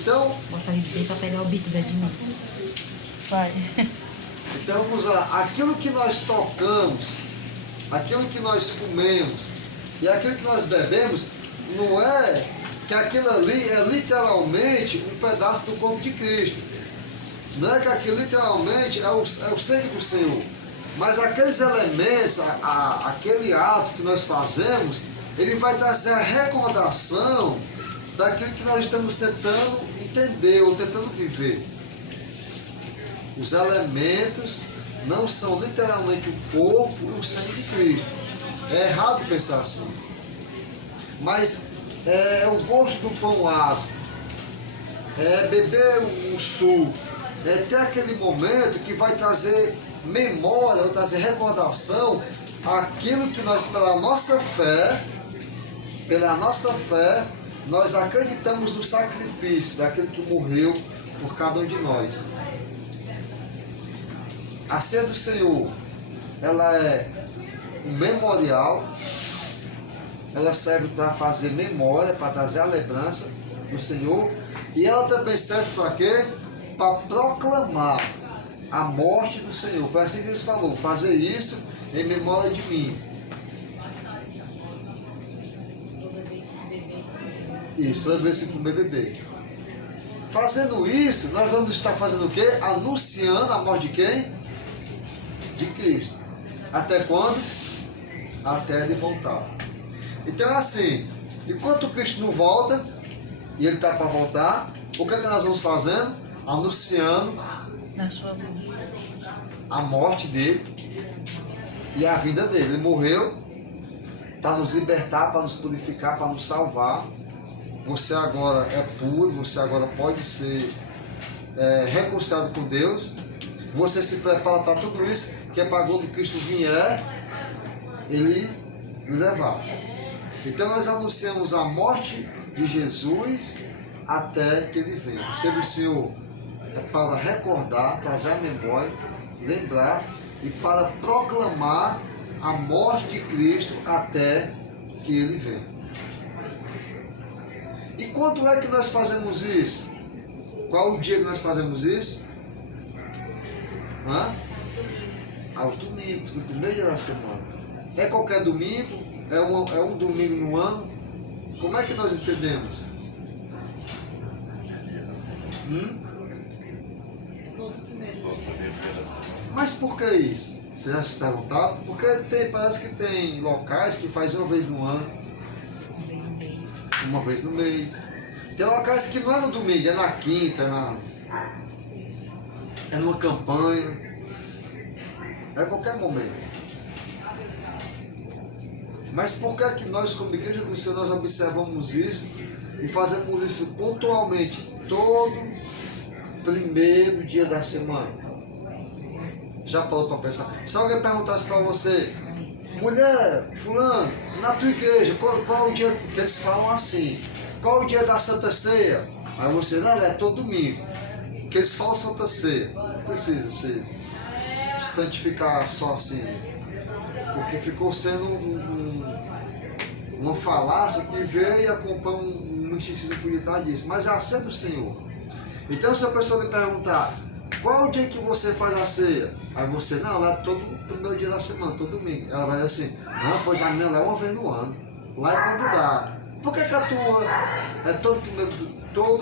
Então... Bota ali bem pra pegar o bico da de mim. Vai. Então vamos lá. Aquilo que nós tocamos, aquilo que nós comemos e aquilo que nós bebemos, não é que aquilo ali é literalmente um pedaço do corpo de Cristo. Não é que aquilo literalmente é o sangue do Senhor. Mas aqueles elementos, aquele ato que nós fazemos, ele vai trazer a recordação daquilo que nós estamos tentando entender ou tentando viver. Os elementos não são literalmente o corpo e o sangue de Cristo. É errado pensar assim. Mas é o gosto do pão asmo, é beber o suco, é ter aquele momento que vai trazer memória, vai trazer recordação aquilo que nós, pela nossa fé, nós acreditamos no sacrifício daquele que morreu por cada um de nós. A ceia do Senhor, ela é um memorial, ela serve para fazer memória, para trazer a lembrança do Senhor, e ela também serve para quê? Para proclamar a morte do Senhor. Foi assim que ele falou: fazer isso em memória de mim. Isso, toda vez que comer, beber. Fazendo isso, nós vamos estar fazendo o quê? Anunciando a morte de quem? De Cristo. Até quando? Até ele voltar. Então é assim, enquanto Cristo não volta, e ele está para voltar, o que é que nós vamos fazendo? Anunciando a morte dele e a vinda dele. Ele morreu para nos libertar, para nos purificar, para nos salvar. Você agora é puro, você agora pode ser reconciliado com Deus. Você se prepara para tudo isso, que é para quando Cristo vier, ele levar. Então nós anunciamos a morte de Jesus até que ele venha. Ser do Senhor é para recordar, trazer a memória, lembrar e para proclamar a morte de Cristo até que ele venha. E quando é que nós fazemos isso? Qual o dia que nós fazemos isso? Aos domingos, no primeiro dia da semana. É qualquer domingo? É um domingo no ano? Como é que nós entendemos? Mas por que isso? Você já se perguntaram? Porque parece que tem locais que fazem uma vez no ano. Uma vez no mês. Tem locais que não é no domingo, é na quinta, é numa campanha. É qualquer momento. Mas por que é que nós, como igreja do Senhor, nós observamos isso e fazemos isso pontualmente todo primeiro dia da semana? Já parou para pensar? Se alguém perguntasse para você: mulher, fulano, na tua igreja, qual é o dia que eles falam assim? Qual é o dia da Santa Ceia? Aí você: não, é todo domingo. Que eles falam Santa Ceia. Não precisa se santificar só assim. Porque ficou sendo uma falácia que veio e acompanha um misticismo por detrás disso. Mas é a ceia do Senhor. Então se a pessoa lhe perguntar: qual é o dia que você faz a ceia? Aí você: não, lá é todo primeiro dia da semana, todo domingo. Ela vai dizer assim: não, pois a minha lá é uma vez no ano. Lá é quando dá. Por que a tua é todo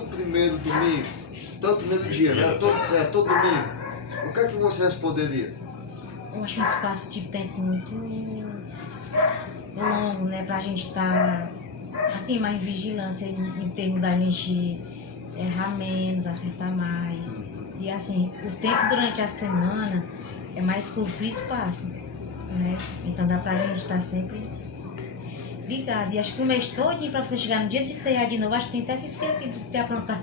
primeiro domingo? Todo primeiro dia, né? Todo domingo. O que é que você responderia? Eu acho um espaço de tempo muito longo, né? Pra gente estar assim, mais em vigilância, em termos da gente errar menos, acertar mais. E assim, o tempo durante a semana é mais curto o espaço, né? Então dá pra gente estar sempre ligado. E acho que o mês todinho, pra você chegar no dia de ceia de novo, acho que tem até se esquecido de ter aprontado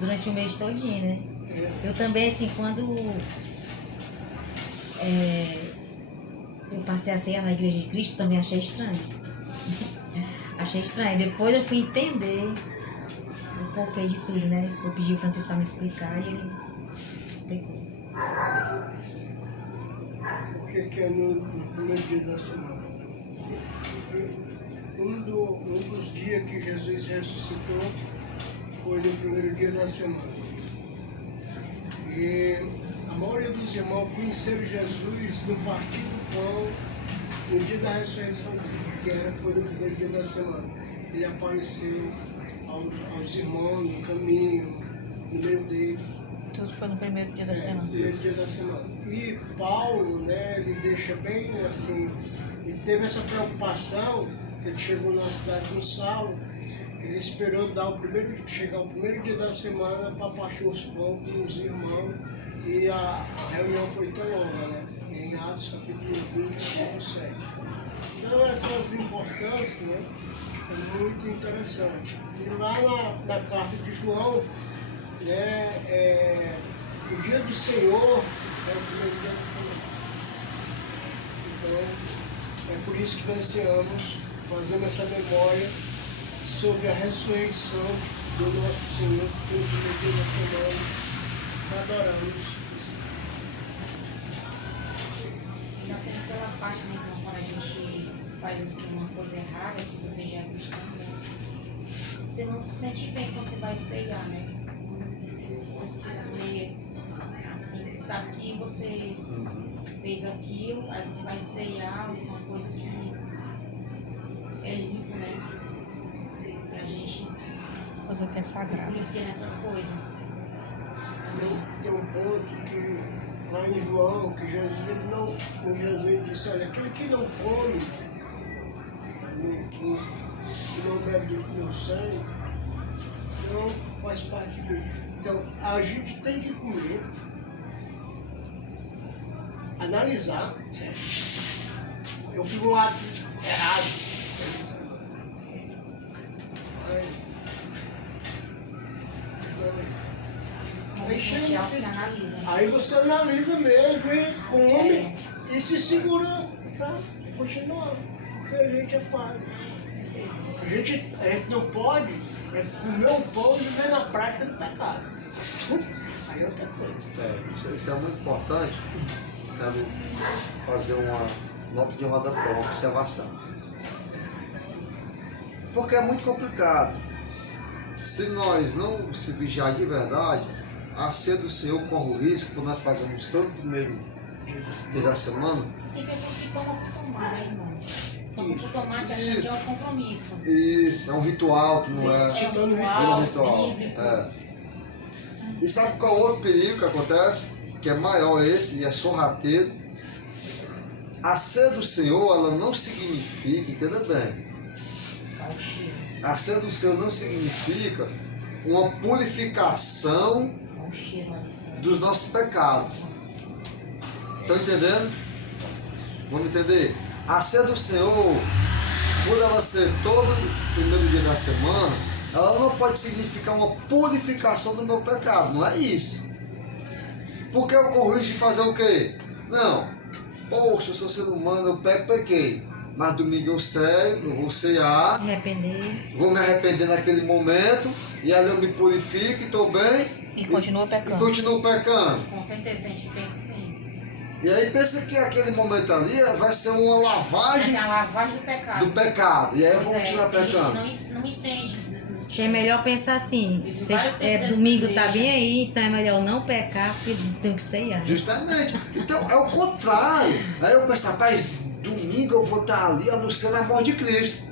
durante o mês todinho, né? Eu também, assim, quando eu passei a ceia na Igreja de Cristo, também achei estranho. Achei estranho. Depois eu fui entender o porquê de tudo, né? Eu pedi o Francisco para me explicar e ele explicou. O que é no primeiro dia da semana? Um dos dias que Jesus ressuscitou foi no primeiro dia da semana. E a maioria dos irmãos conheceram Jesus no partir do pão, no dia da ressurreição dele, foi no primeiro dia da semana. Ele apareceu aos irmãos no caminho, no meio deles. Tudo foi no primeiro dia da semana. No primeiro dia da semana. E Paulo, né, ele deixa bem assim, ele teve essa preocupação, ele chegou na cidade com Saulo, ele esperou chegar o primeiro dia da semana para partir os pães com os irmãos, e a reunião foi tão longa, né? Em Atos capítulo 20, versículo 7. Então essas importâncias, né, é muito interessante. E lá na carta de João, né, o dia do Senhor é o primeiro dia da semana. Então, é por isso que nesse ano fazemos essa memória sobre a ressurreição do nosso Senhor, que foi o primeiro dia da semana, adoramos. Ainda tem aquela parte, né, quando a gente faz assim uma coisa errada, que você já é cristão, né? Você não se sente bem quando você vai ceiar, né? Você meio assim, sabe que você fez aquilo, aí você vai ceiar uma coisa que é limpa, né? E a gente Coisa que é se sagrada. inicia nessas coisas. Tem um ponto que lá em João, que Jesus disse, olha, aquele que não come, que não bebe do meu sangue, não faz parte de mim. Então, a gente tem que comer, analisar, certo? Eu fiz um ato errado. Esse momento de auto se analisa. Aí você analisa mesmo e come e se segura para continuar. Porque a gente é falho. A gente não pode comer o pão e viver na prática do pecado. Aí é outra coisa. Isso é muito importante. Quero fazer uma nota de rodapé, uma observação. Porque é muito complicado. Se nós não se vigiar de verdade, a ceia do Senhor corre o risco, por nós fazemos todo o primeiro dia da semana. Tem pessoas que tomam por tomar, né, irmão? Tomam por tomar, que acham que é um compromisso. Isso, é um ritual que não é. É um ritual bíblico. É. E sabe qual é o outro perigo que acontece? Que é maior esse e é sorrateiro. A ceia do Senhor, ela não significa, entenda bem. A ceia do Senhor não significa uma purificação dos nossos pecados. Estão entendendo? Vamos entender? A ceia do Senhor, por ela ser todo o primeiro dia da semana, ela não pode significar uma purificação do meu pecado, não é isso. Porque eu corro risco de fazer o quê? Não, poxa, eu sou ser humano, eu pequei. Mas domingo eu ceio, eu vou cear, vou me arrepender naquele momento, e ali eu me purifico e estou bem. E continua pecando. E continuo pecando. Com certeza, a gente pensa assim. E aí pensa que aquele momento ali vai ser uma lavagem, Vai ser a lavagem do pecado. do pecado. E aí eu vou continuar tem pecando. gente que não entende. É melhor pensar assim, domingo tá bem aí, então é melhor não pecar, porque tem que ceiar. Justamente. Então é o contrário. Aí eu penso, rapaz, domingo eu vou estar ali anunciando a morte de Cristo.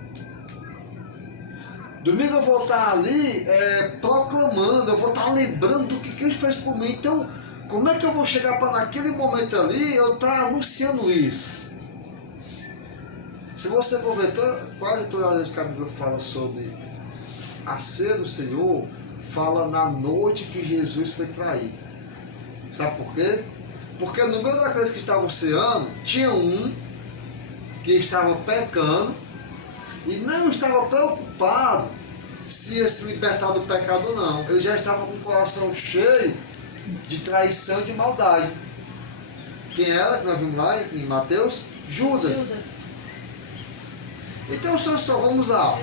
Domingo eu vou estar ali proclamando, eu vou estar lembrando do que Cristo fez por mim. Então, como é que eu vou chegar para naquele momento ali eu estar anunciando isso? Se você for ver, quase todas as vezes que a Bíblia fala sobre a ceia do Senhor, fala na noite que Jesus foi traído. Sabe por quê? Porque no meio daqueles que estavam ceando, tinha um que estava pecando e não estava preocupado se ia se libertar do pecado ou não. Ele já estava com o coração cheio de traição e de maldade. Quem era, que nós vimos lá em Mateus? Judas. Então, só vamos lá.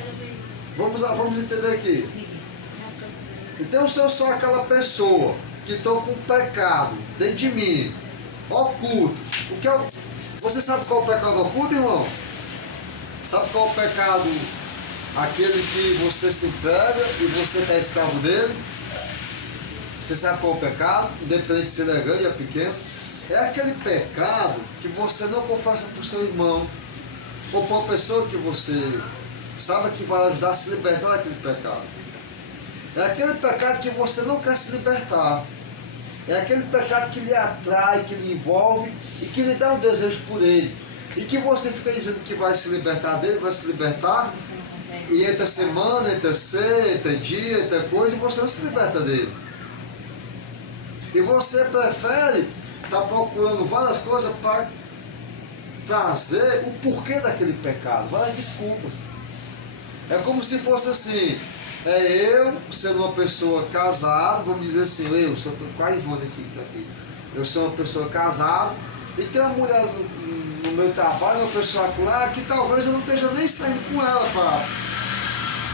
Vamos entender aqui. Então, se eu sou aquela pessoa que estou com pecado dentro de mim, oculto, você sabe qual é o pecado oculto, irmão? Sabe qual é o pecado aquele que você se entrega e você está escravo dele. Você sabe qual é o pecado? Independente se ele é grande ou é pequeno. É aquele pecado que você não confessa para o seu irmão ou para uma pessoa que você sabe que vai ajudar a se libertar daquele pecado. É aquele pecado que você não quer se libertar. É aquele pecado que lhe atrai, que lhe envolve e que lhe dá um desejo por ele. E que você fica dizendo que vai se libertar dele, vai se libertar, e entra semana, entra ceia, entra dia, entra coisa, e você não se liberta dele. E você prefere estar procurando várias coisas para trazer o porquê daquele pecado, várias desculpas. É como se fosse assim, eu sendo uma pessoa casada, vamos dizer assim, eu sou com a Ivone aqui, que está aqui. Eu sou uma pessoa casada, e tem uma mulher no meu trabalho, uma pessoa lá, que talvez eu não esteja nem saindo com ela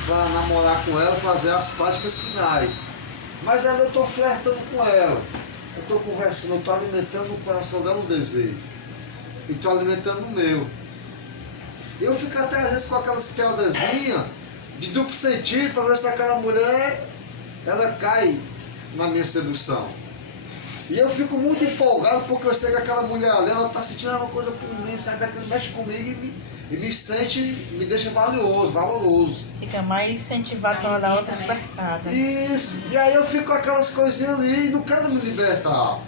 para namorar com ela, fazer as práticas finais. Mas ainda eu estou flertando com ela, eu estou conversando, eu estou alimentando no coração dela um desejo, e estou alimentando o meu. Eu fico até às vezes com aquelas piadazinhas de duplo sentido para ver se aquela mulher ela cai na minha sedução. E eu fico muito empolgado porque eu sei que aquela mulher ali, ela está sentindo alguma coisa por mim, sabe? Ela mexe comigo e me sente, me deixa valoroso. Fica mais incentivado para dar outras pecadas. Isso, e aí eu fico com aquelas coisinhas ali e não quero me libertar.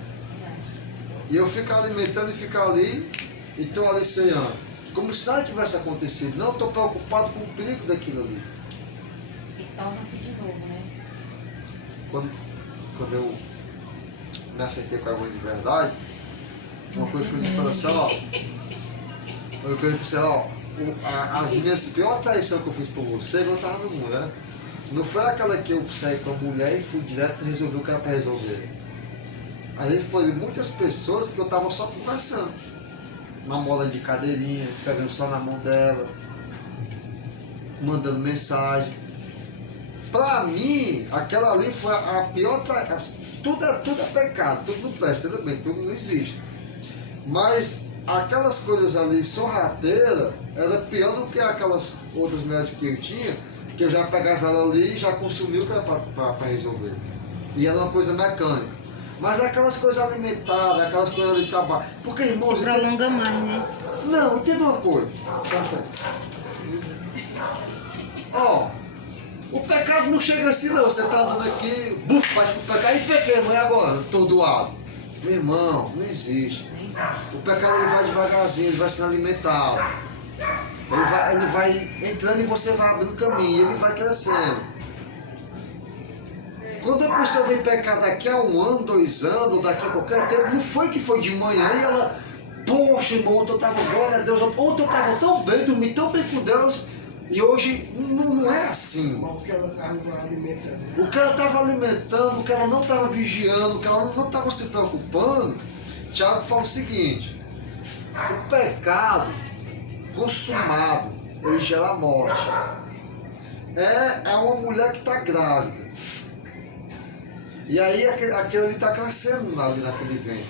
E eu fico alimentando e fico ali e estou ali ceando. Como se nada tivesse acontecido. Não estou preocupado com o perigo daquilo ali. E toma-se de novo, né? Quando eu me acertei com a Ivone de verdade, uma coisa que eu disse para ela assim, ó. Eu disse ó, as minhas pior traição que eu fiz por você, eu estava no mundo, né? Não foi aquela que eu saí com a mulher e fui direto e resolvi o que era para resolver. Às vezes foram muitas pessoas que eu estava só conversando. Namorando de cadeirinha, pegando só na mão dela, mandando mensagem. Pra mim, aquela ali foi a pior traição. Tudo é pecado, tudo não presta, tudo bem, tudo não existe. Mas aquelas coisas ali sorrateiras era pior do que aquelas outras mulheres que eu tinha, que eu já pegava ela ali e já consumia o que era para resolver. E era uma coisa mecânica. Mas aquelas coisas alimentadas, aquelas coisas ali de trabalho. Porque, irmãos. Se prolonga mais, né? Não, entenda uma coisa. Ó, o pecado não chega assim não. Você tá andando aqui, buf, bate pro pecado e pequei, mas agora? Tô doado. Meu irmão, não existe. O pecado ele vai devagarzinho, ele vai sendo alimentado. Ele vai entrando e você vai abrindo caminho, ele vai crescendo. Quando a pessoa vem pecar daqui a 1 ano, 2 anos, ou daqui a qualquer tempo, não foi que foi de manhã e ela, poxa, irmão, ontem eu estava, glória a Deus, ontem eu estava tão bem, dormi tão bem com Deus, e hoje não é assim. O que ela estava alimentando. O que ela estava alimentando, o que ela não estava vigiando, o que ela não estava se preocupando, Tiago fala o seguinte, o pecado consumado, ele gera morte. É uma mulher que está grávida. E aí aquilo ali está crescendo ali naquele vento.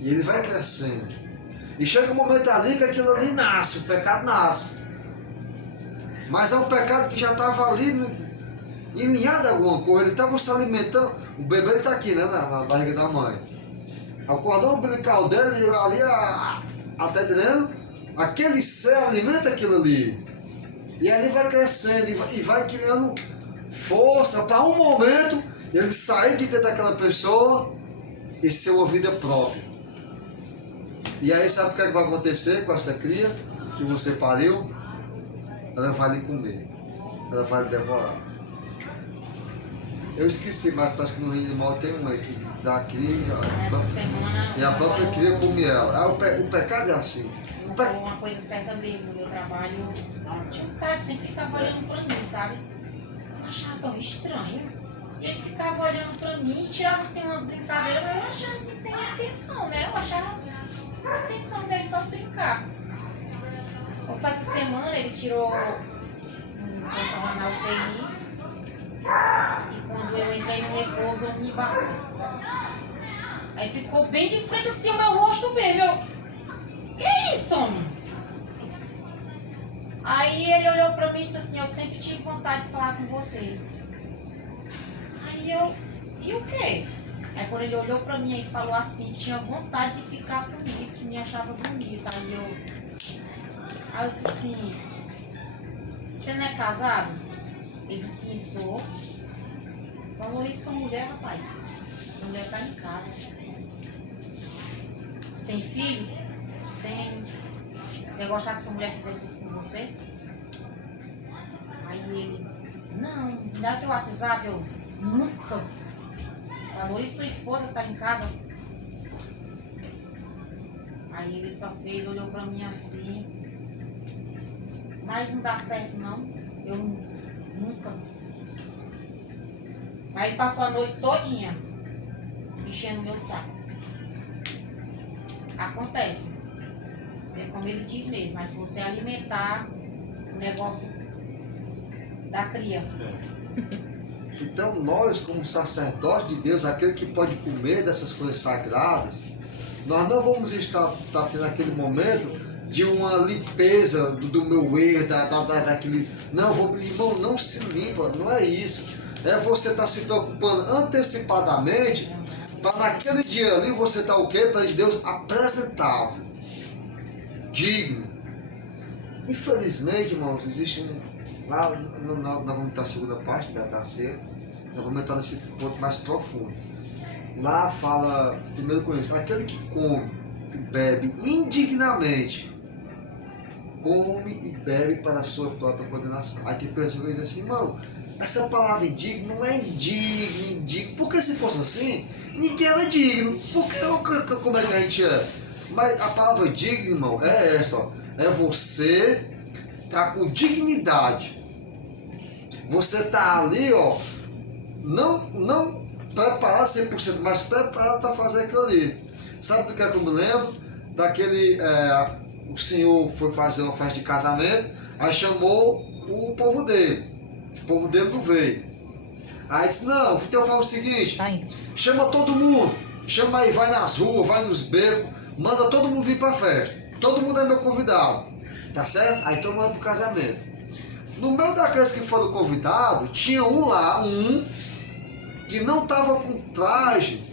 E ele vai crescendo. E chega um momento ali que aquilo ali nasce, o pecado nasce. Mas é um pecado que já estava ali enlinhado em alguma coisa, ele estava se alimentando. O bebê está aqui, né, na barriga da mãe. O cordão umbilical dele, ali até dentro, aquele ser alimenta aquilo ali. E ali vai crescendo e vai criando força para um momento ele sair de dentro daquela pessoa e ser uma vida própria. E aí sabe o que vai acontecer com essa cria que você pariu? Ela vai lhe comer, ela vai lhe devorar. Eu esqueci, mas parece que no reino animal tem uma que dá a cria e a própria cria come ela. O pecado é assim. Uma coisa certa dele no meu trabalho, tinha um cara que sempre ficava olhando pra mim, sabe? Eu achava tão estranho. E ele ficava olhando pra mim e tirava assim umas brincadeiras, mas eu achava assim sem intenção, né? Eu achava a intenção dele só brincar. Essa semana ele tirou um botão lá na UTI e quando eu entrei no nervoso eu me bati. Aí ficou bem de frente assim o meu rosto mesmo. Que é isso, homem? Aí Aí ele olhou pra mim e disse assim, eu sempre tive vontade de falar com você. Aí eu, e o quê? Aí quando ele olhou pra mim e falou assim, que tinha vontade de ficar comigo, que me achava bonita. Aí eu disse assim, você não é casado? Ele disse assim, sou. Falou isso com a mulher, rapaz. A mulher tá em casa. Você tem filho? Tenho. Você ia gostar que sua mulher fizesse isso com você? Aí ele, não, me dá teu WhatsApp, eu nunca. Falou, e sua esposa tá em casa? Aí ele só fez, olhou pra mim assim, mas não dá certo não, eu nunca. Aí ele passou a noite todinha enchendo meu saco. Acontece, é como ele diz mesmo, mas se você alimentar o negócio da cria. Então nós, como sacerdotes de Deus, aquele que pode comer dessas coisas sagradas, nós não vamos estar tendo aquele momento de uma limpeza do meu erro, daquele... Não, irmão, não se limpa, não é isso. É você estar se preocupando antecipadamente para naquele dia ali você estar o quê? Para Deus apresentável, digno. Infelizmente, irmãos, existe lá, nós vamos estar na segunda parte da terceira, nós vamos entrar nesse ponto mais profundo. Lá fala, primeiro com isso, aquele que come e bebe indignamente, come e bebe para a sua própria condenação. Aí tem pessoas que dizem assim, irmão, essa palavra indigno não é indigno, porque se fosse assim, ninguém era digno, porque como é que a gente é? Mas a palavra digno, irmão, é essa, ó, é você tá com dignidade, você tá ali, ó, não preparado 100%, mas preparado para fazer aquilo ali. Sabe o que é que eu me lembro? Daquele, o senhor foi fazer uma festa de casamento, aí chamou o povo dele não veio. Aí disse, não, então faz o seguinte, chama todo mundo, chama aí, vai nas ruas, vai nos becos, manda todo mundo vir para a festa, todo mundo é meu convidado, tá certo? Aí todo mundo vai pro casamento. No meio daqueles que foram convidados, tinha um que não estava com traje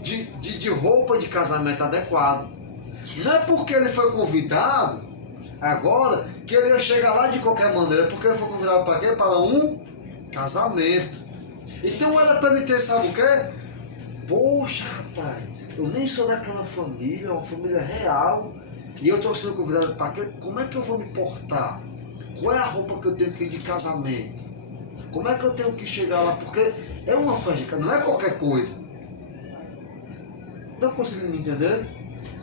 de roupa de casamento adequado. Não é porque ele foi convidado agora que ele ia chegar lá de qualquer maneira, porque ele foi convidado para quê? Para um casamento. Então era para ele ter, sabe o quê? Poxa, rapaz, eu nem sou daquela família, uma família real, e eu estou sendo convidado para quê? Como é que eu vou me portar? Qual é a roupa que eu tenho que ir de casamento? Como é que eu tenho que chegar lá? Porque é uma festa de casamento, não é qualquer coisa. Estão conseguindo me entender?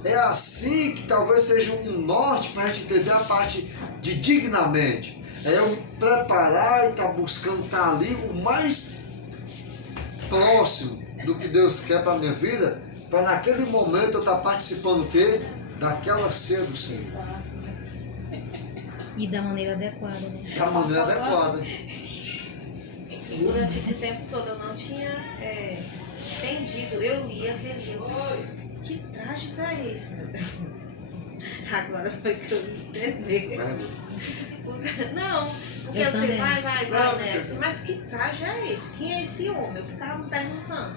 É assim que talvez seja um norte para a gente entender a parte de dignamente. É eu me preparar e estar buscando estar ali o mais próximo do que Deus quer para a minha vida, para naquele momento eu estar participando o quê? Daquela ceia do Senhor. E da maneira adequada, né? Da maneira adequada. Durante esse tempo todo eu não tinha entendido, eu lia, relia, eu pensei, que trajes é esse, meu Deus? Agora foi que eu entendi. Não, porque Eu você também. vai nessa, mas que traje é esse? Quem é esse homem? Eu ficava me perguntando.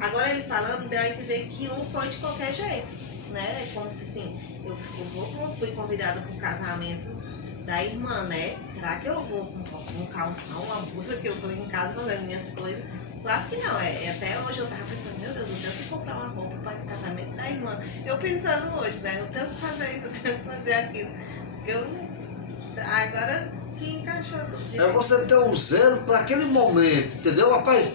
Agora ele falando, deu a entender que não foi de qualquer jeito, né? É como se assim, eu fui convidada para um casamento da irmã, né? Será que eu vou com um calção, uma blusa que eu tô em casa fazendo minhas coisas? Claro que não, até hoje eu tava pensando, meu Deus, eu tenho que comprar uma roupa para o casamento da irmã. Eu pensando hoje, né? Eu tenho que fazer isso, eu tenho que fazer aquilo. Agora que encaixou tudo. É você ter um zelo para aquele momento, entendeu? Rapaz,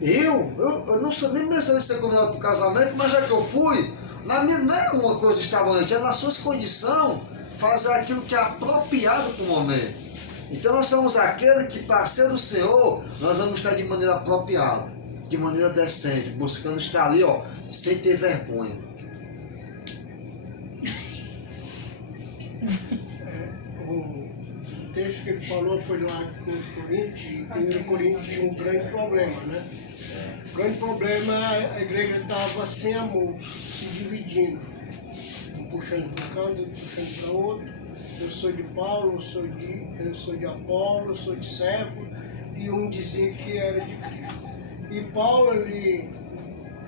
eu não sou nem mencionado de ser convidado para o casamento, mas já que eu fui, na minha, não é uma coisa extravagante, é nas suas condições fazer aquilo que é apropriado para o momento. Então nós somos aquele que, para ser do Senhor, nós vamos estar de maneira apropriada, de maneira decente, buscando estar ali, ó, sem ter vergonha. O texto que ele falou foi lá em Coríntios, e 1 Coríntios tinha um grande problema, né? O grande problema, a igreja estava sem amor, se dividindo, um puxando para um canto, outro puxando para outro, eu sou de Paulo, eu sou de Apolo, eu sou de Cefo, e um dizia que era de Cristo. E Paulo, ele,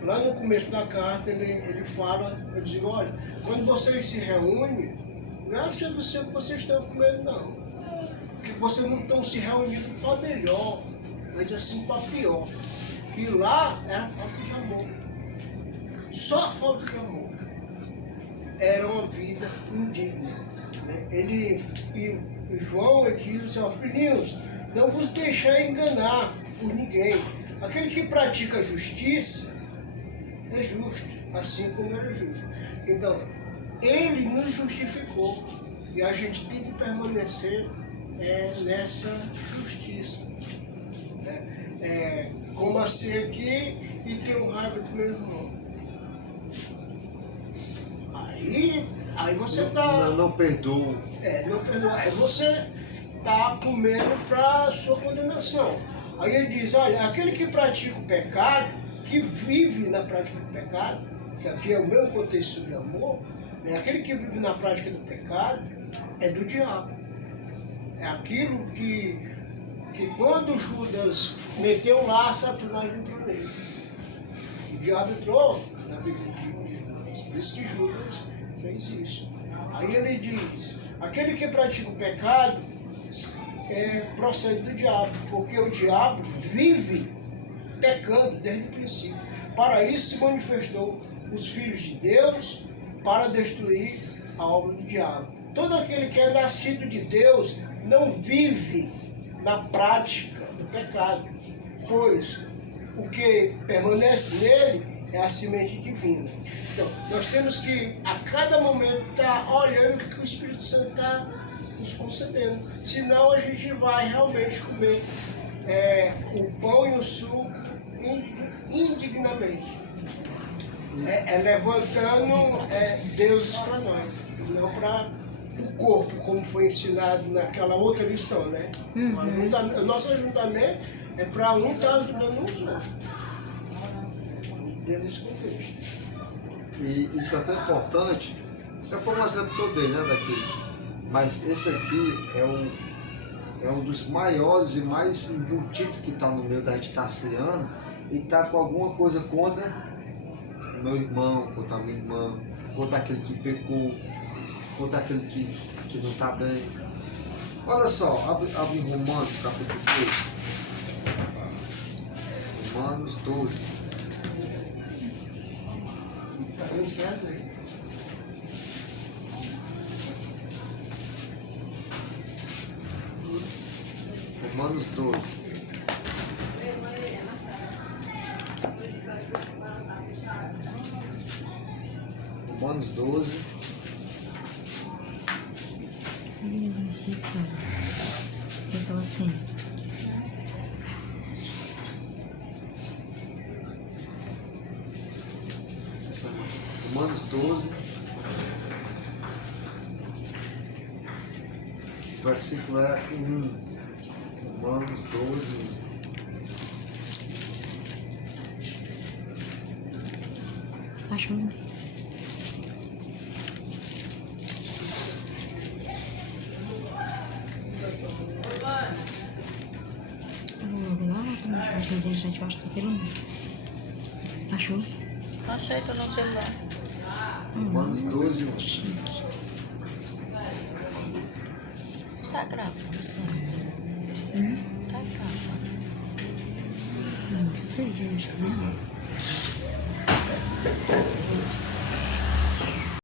lá no começo da carta, ele fala, eu digo, olha, quando vocês se reúnem, não é a sedução que vocês estão comendo, não. Porque vocês não estão se reunindo para melhor, mas assim para pior. E lá era falta de amor. Só falta de amor. Era uma vida indigna. Né? E João diz, ó, filhinhos, não vos deixai enganar por ninguém. Aquele que pratica justiça é justo, assim como ele é justo. Então, ele nos justificou e a gente tem que permanecer nessa justiça. Né? Como assim aqui e tenho raiva do meu irmão. Aí você está... Não perdoa. Não perdoa. Aí você está comendo para a sua condenação. Aí ele diz, olha, aquele que pratica o pecado, que vive na prática do pecado, que aqui é o mesmo contexto de amor, né? Aquele que vive na prática do pecado é do diabo. É aquilo que quando Judas meteu lá, Satanás entrou nele. O diabo entrou na vida de Judas. Por isso que Judas fez isso. Aí ele diz, aquele que pratica o pecado procede do diabo, porque o diabo vive pecando desde o princípio. Para isso se manifestou os filhos de Deus, para destruir a obra do diabo. Todo aquele que é nascido de Deus não vive na prática do pecado, pois o que permanece nele é a semente divina. Então, nós temos que a cada momento estar olhando o que o Espírito Santo está nos concedendo. Senão a gente vai realmente comer o pão e o suco indignamente. Levantando deuses para nós, não para o corpo, como foi ensinado naquela outra lição, né? O nosso ajuntamento é para um estar ajudando os outros. Dentro desse contexto. E isso é tão importante. Já foi um exemplo que eu dei, né, daquele. Mas esse aqui é um dos maiores e mais embutidos que está no meio da gente estar ceando e está com alguma coisa contra o meu irmão, contra a minha irmã, contra aquele que pecou, contra aquele que não está bem. Olha só, abre em Romanos capítulo 2. Romanos 12. Está dando certo aí? Romanos 12. Romanos 12. Não sei como. O que ela tem? Romanos 12. Versículo 1. Romanos 12. Achou? Logo lá, mas a gente acha que pelo mundo. Achou? Achei, tô no celular. Romanos 12. Chique. Tá gravando, sim. Tá gravando. Não sei, gente.